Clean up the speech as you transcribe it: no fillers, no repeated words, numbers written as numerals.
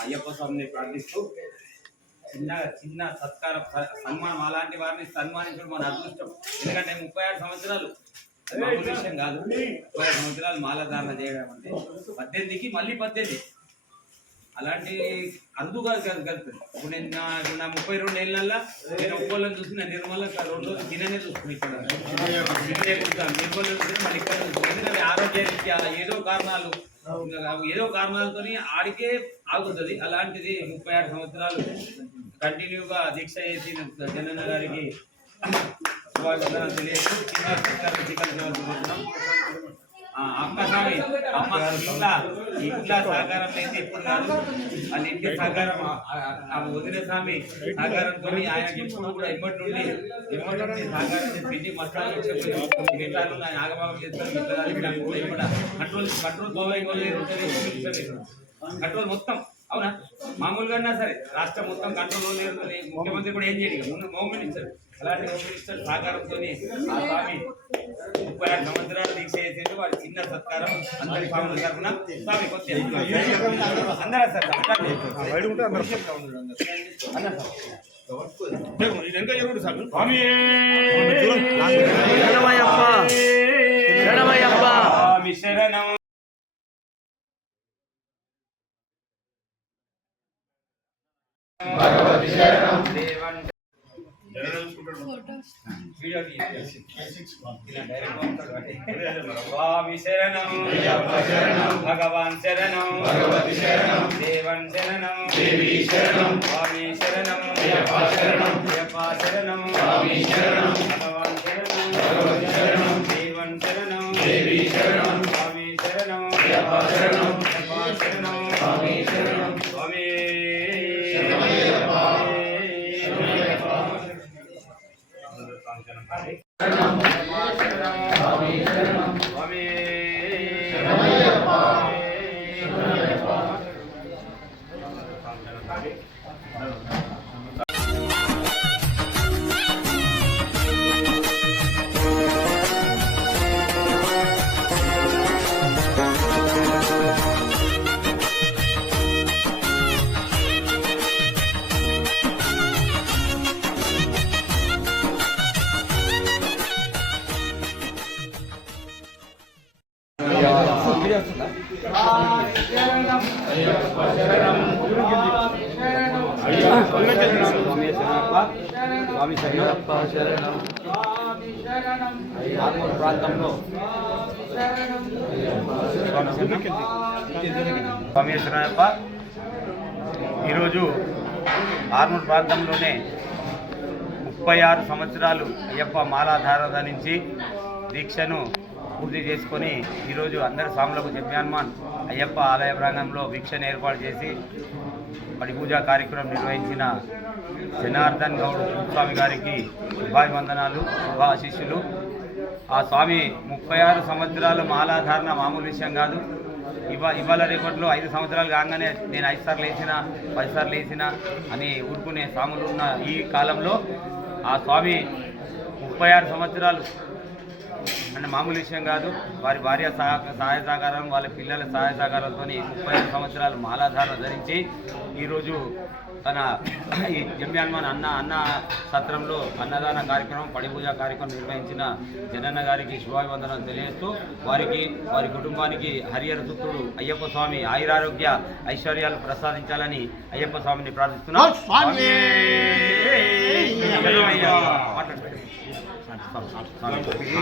అయ్యప్ప స్వామిని ప్రార్థిస్తూ చిన్న చిన్న సత్కారం సన్మానం అలాంటి వారిని సన్మానించడం మన అదృష్టం. ఎందుకంటే 36 సంవత్సరాలు మామూలు విషయం కాదు. 36 సంవత్సరాలు మాలధారణ చేయడం అంటే 18కి మళ్ళీ 18 అలాంటి అరుదుగా కలుగుతుంది. ఇప్పుడు నేను నా 32 ఏళ్ళ నేను ఒక్కోళ్ళని చూసిన నిర్మల 2 రోజులు తిననే చూసుకుని ఇక్కడ నిర్మల చూసిన మళ్ళీ ఇక్కడ చూసుకుని. ఎందుకంటే ఆరోగ్యరీత్యా ఏదో కారణాలతో ఆడికే ఆగుతుంది. అలాంటిది 36 సంవత్సరాలు కంటిన్యూగా దీక్ష చేసిన జనన్న గారికి శుభాకాంక్షలు తెలియజేస్తూ అక్కస్వామి అమ్మ ఇంట్లో సహకారం అయితే ఇప్పుడు కాదు, వాళ్ళ ఇంటి సహకారం వదిన స్వామి సహకారంతో ఆయనకి ఎప్పుడు కూడా ఎమ్మటి నుండి సహకారం చేసి పిండి మసాలా ఎట్లాను ఆయన ఆగభాగం చేస్తారు. కంట్రోల్ కంట్రోల్ మొత్తం అవునా మామూలుగా సరే రాష్ట్రం మొత్తం కంట్రోల్లో లేదు. ముఖ్యమంత్రి కూడా ఏం చేయడు, ముందు హోమ్ మినిస్టర్ అలాంటి హోమ్ మినిస్టర్ సహకారంతో ఆ స్వామి 36 సంవత్సరాలు దీక్ష చేసేది వారి చిన్న సత్కారం అందరి స్వాముల తరఫున స్వామి కొత్త అందరూ సార్ స్వామి శరణం. భగవతి శరణం స్వామి శరణం భగవాన్ శరణం భగవతి శరణం దేవన్ శరణం దేవి శరణం స్వామి శరణం శరణం శరణం స్వామి శరణం భగవాన్ శరణం భగవతి శరణం దేవన్ శరణం దేవి శరణం స్వామి శరణం శరణం శరణం స్వామి శరణం స్వామి స్వామి శరణం ఆర్మూర్ ప్రాంతంలో స్వామి శరణప్ప ఈరోజు ఆర్మూర్ ప్రాంతంలోనే 36 సంవత్సరాలు అయ్యప్ప మాలాధార ధరించి దీక్షను పూర్తి చేసుకొని ఈరోజు అందరి స్వాములకు జమ్యాన్మాన్ అయ్యప్ప ఆలయ ప్రాంగణంలో భిక్షను ఏర్పాటు చేసి పడి పూజా కార్యక్రమం నిర్వహించిన జనార్దన్ గౌడ్ స్వామి గారికి శుభాభివందనాలు, శుభాశిష్యులు. ఆ స్వామి 36 సంవత్సరాలు మాలాధారణ మామూలు విషయం కాదు. ఇవాళ రేపట్లో 5 సంవత్సరాలు కాగానే నేను 5 సార్లు వేసిన 10 సార్లు వేసిన అని ఊరుకునే స్వాములు ఉన్న ఈ కాలంలో ఆ స్వామి 36 సంవత్సరాలు అంటే మామూలు విషయం కాదు. వారి భార్య సహాయ సహకారం, వాళ్ళ పిల్లల సహాయ సహకారంతో 35 సంవత్సరాలు మాలాధారణ ధరించి ఈరోజు తన ఈ జమ్యాన్మాన్ అన్న సత్రంలో అన్నదాన కార్యక్రమం పడి పూజ కార్యక్రమం నిర్వహించిన జనన్న గారికి శుభాభివందనాలు తెలియజేస్తూ వారి కుటుంబానికి హరిహర సుతుడు అయ్యప్ప స్వామి ఆయురారోగ్య ఐశ్వర్యాలు ప్రసాదించాలని అయ్యప్ప స్వామిని ప్రార్థిస్తున్నాం.